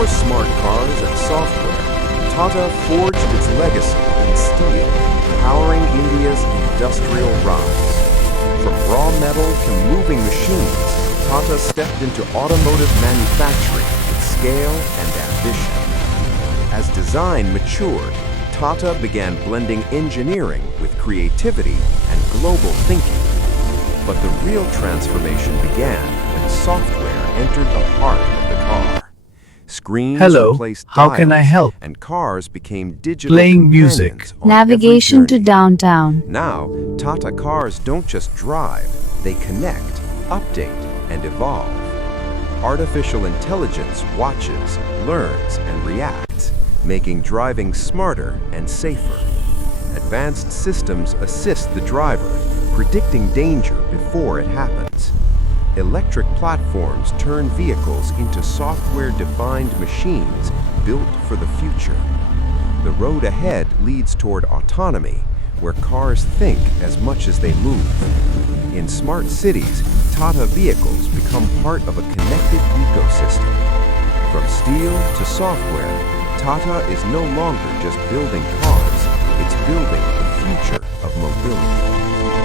Before smart cars and software, Tata forged its legacy in steel, powering India's industrial rise. From raw metal to moving machines, Tata stepped into automotive manufacturing with scale and ambition. As design matured, Tata began blending engineering with creativity and global thinking. But the real transformation began when software entered the heart of the car. Screens Hello, replaced how can I dials, help? and cars became digital Playing music. companions on every Navigation to journey. downtown. Now, Tata cars don't just drive, they connect, update, and evolve. Artificial intelligence watches, learns, and reacts, making driving smarter and safer. Advanced systems assist the driver, predicting danger before it happens. Electric platforms turn vehicles into software-defined machines built for the future. The road ahead leads toward autonomy, where cars think as much as they move. In smart cities, Tata vehicles become part of a connected ecosystem. From steel to software, Tata is no longer just building cars, it's building the future of mobility.